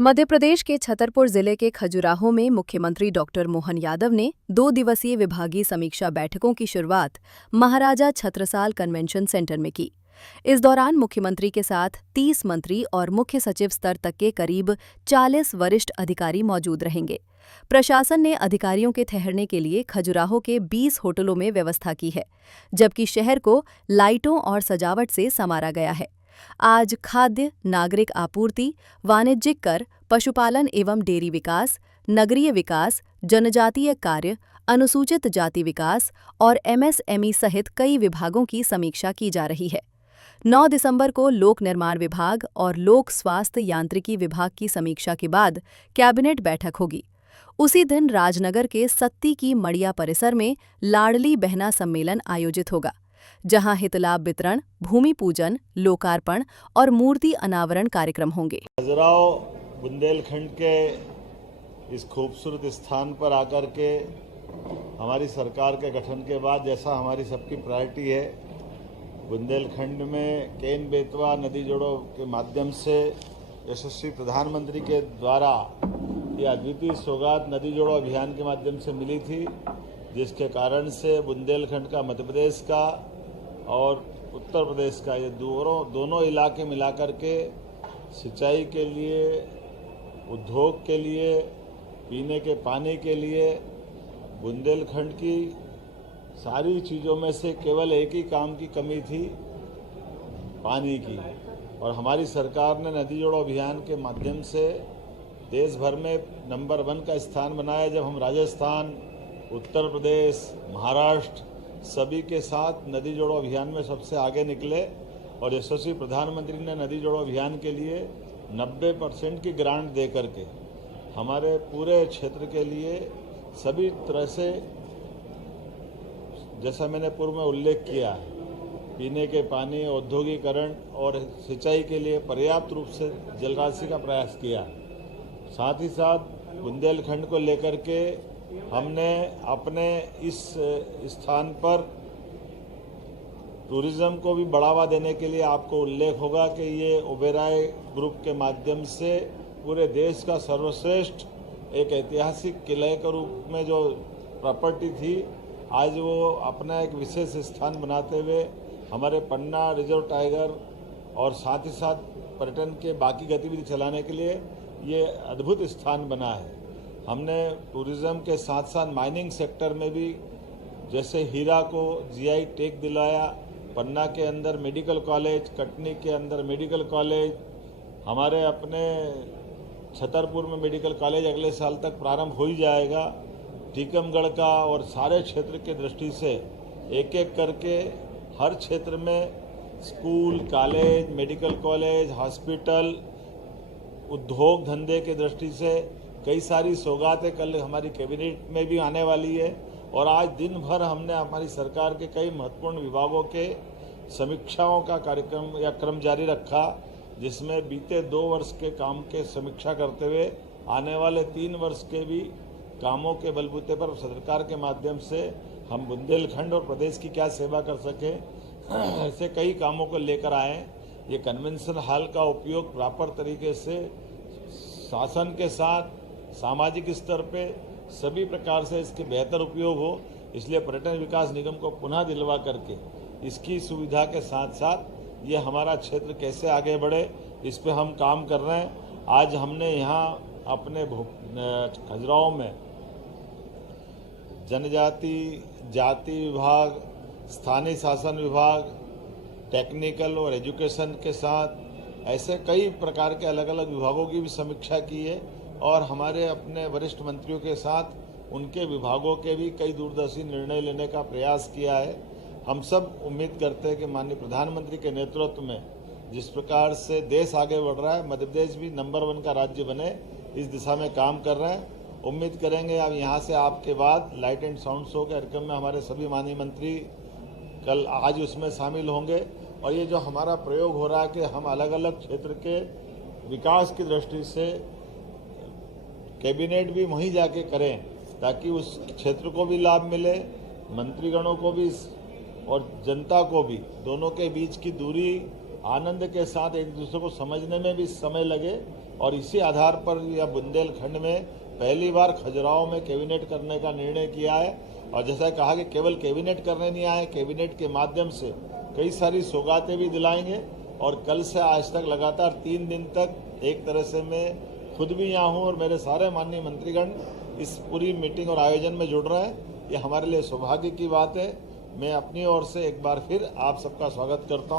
मध्य प्रदेश के छतरपुर जिले के खजुराहो में मुख्यमंत्री डॉक्टर मोहन यादव ने 2 दिवसीय विभागीय समीक्षा बैठकों की शुरुआत महाराजा छत्रसाल कन्वेंशन सेंटर में की। इस दौरान मुख्यमंत्री के साथ 30 मंत्री और मुख्य सचिव स्तर तक के करीब 40 वरिष्ठ अधिकारी मौजूद रहेंगे। प्रशासन ने अधिकारियों के ठहरने के लिए खजुराहो के 20 होटलों में व्यवस्था की है, जबकि शहर को लाइटों और सजावट से संवारा गया है। आज खाद्य, नागरिक आपूर्ति, वाणिज्यिक कर, पशुपालन एवं डेयरी विकास, नगरीय विकास, जनजातीय कार्य, अनुसूचित जाति विकास और एमएसएमई सहित कई विभागों की समीक्षा की जा रही है। 9 दिसंबर को लोक निर्माण विभाग और लोक स्वास्थ्य यांत्रिकी विभाग की समीक्षा के बाद कैबिनेट बैठक होगी। उसी दिन राजनगर के सत्ती की मड़िया परिसर में लाडली बहना सम्मेलन आयोजित होगा, जहां हितलाभ वितरण, भूमि पूजन, लोकार्पण और मूर्ति अनावरण कार्यक्रम होंगे। खजुराहो बुंदेलखंड के इस खूबसूरत स्थान पर आकर के हमारी सरकार के गठन के बाद जैसा हमारी सबकी प्रायोरिटी है, बुंदेलखंड में केन बेतवा नदी जोड़ों के माध्यम से यशस्वी प्रधानमंत्री के द्वारा ये अद्वितीय सौगात नदी जोड़ो अभियान के माध्यम से मिली थी, जिसके कारण से बुंदेलखंड का, मध्य प्रदेश का और उत्तर प्रदेश का, ये दोनों इलाके मिलाकर के सिंचाई के लिए, उद्योग के लिए, पीने के पानी के लिए, बुंदेलखंड की सारी चीज़ों में से केवल एक ही काम की कमी थी, पानी की। और हमारी सरकार ने नदी जोड़ो अभियान के माध्यम से देश भर में नंबर 1 का स्थान बनाया। जब हम राजस्थान, उत्तर प्रदेश, महाराष्ट्र सभी के साथ नदी जोड़ो अभियान में सबसे आगे निकले और यशस्वी प्रधानमंत्री ने नदी जोड़ो अभियान के लिए 90% की ग्रांट दे करके हमारे पूरे क्षेत्र के लिए सभी तरह से, जैसा मैंने पूर्व में उल्लेख किया, पीने के पानी, औद्योगिकरण और सिंचाई के लिए पर्याप्त रूप से जलराशि का प्रयास किया। साथ ही साथ बुंदेलखंड को लेकर के हमने अपने इस स्थान पर टूरिज्म को भी बढ़ावा देने के लिए, आपको उल्लेख होगा कि ये ओबेरॉय ग्रुप के माध्यम से पूरे देश का सर्वश्रेष्ठ एक ऐतिहासिक किले के रूप में जो प्रॉपर्टी थी, आज वो अपना एक विशेष स्थान बनाते हुए हमारे पन्ना रिजर्व टाइगर और साथ ही साथ पर्यटन के बाकी गतिविधि चलाने के लिए ये अद्भुत स्थान बना है। हमने टूरिज्म के साथ साथ माइनिंग सेक्टर में भी, जैसे हीरा को जीआई टैग दिलाया, पन्ना के अंदर मेडिकल कॉलेज, कटनी के अंदर मेडिकल कॉलेज, हमारे अपने छतरपुर में मेडिकल कॉलेज अगले साल तक प्रारंभ हो ही जाएगा। टीकमगढ़ का और सारे क्षेत्र के दृष्टि से एक एक करके हर क्षेत्र में school, college, medical college, hospital, उद्योग धंधे के दृष्टि से कई सारी सौगातें कल हमारी कैबिनेट में भी आने वाली है। और आज दिन भर हमने हमारी सरकार के कई महत्वपूर्ण विभागों के समीक्षाओं का कार्यक्रम या क्रम जारी रखा, जिसमें बीते 2 वर्ष के काम के समीक्षा करते हुए आने वाले 3 वर्ष के भी कामों के बलबूते पर सरकार के माध्यम से हम बुंदेलखंड और प्रदेश की क्या सेवा कर सकें, ऐसे कई कामों को लेकर आए। ये कन्वेंशन हॉल का उपयोग प्रॉपर तरीके से शासन के साथ सामाजिक स्तर पे सभी प्रकार से इसके बेहतर उपयोग हो, इसलिए पर्यटन विकास निगम को पुनः दिलवा करके इसकी सुविधा के साथ साथ ये हमारा क्षेत्र कैसे आगे बढ़े, इस पे हम काम कर रहे हैं। आज हमने यहाँ अपने खजुराहो में जनजाति जाति विभाग, स्थानीय शासन विभाग, टेक्निकल और एजुकेशन के साथ ऐसे कई प्रकार के अलग अलग विभागों की भी समीक्षा की है और हमारे अपने वरिष्ठ मंत्रियों के साथ उनके विभागों के भी कई दूरदर्शी निर्णय लेने का प्रयास किया है। हम सब उम्मीद करते हैं कि माननीय प्रधानमंत्री के नेतृत्व में जिस प्रकार से देश आगे बढ़ रहा है, मध्य प्रदेश भी नंबर 1 का राज्य बने, इस दिशा में काम कर रहे हैं। उम्मीद करेंगे अब यहाँ से आपके बाद लाइट एंड साउंड शो के कार्यक्रम में हमारे सभी माननीय मंत्री आज उसमें शामिल होंगे। और ये जो हमारा प्रयोग हो रहा है कि हम अलग अलग क्षेत्र के विकास की दृष्टि से कैबिनेट भी वहीं जाके करें, ताकि उस क्षेत्र को भी लाभ मिले, मंत्रीगणों को भी और जनता को भी, दोनों के बीच की दूरी आनंद के साथ एक दूसरे को समझने में भी समय लगे, और इसी आधार पर यह बुंदेलखंड में पहली बार खजुराहो में कैबिनेट करने का निर्णय किया है। और जैसा कहा कि केवल कैबिनेट करने नहीं आए, कैबिनेट के माध्यम से कई सारी सौगातें भी दिलाएंगे। और कल से आज तक लगातार 3 दिन तक एक तरह से मैं खुद भी यहाँ हूँ और मेरे सारे माननीय मंत्रीगण इस पूरी मीटिंग और आयोजन में जुड़ रहे हैं। ये हमारे लिए सौभाग्य की बात है। मैं अपनी ओर से एक बार फिर आप सबका स्वागत करता हूँ।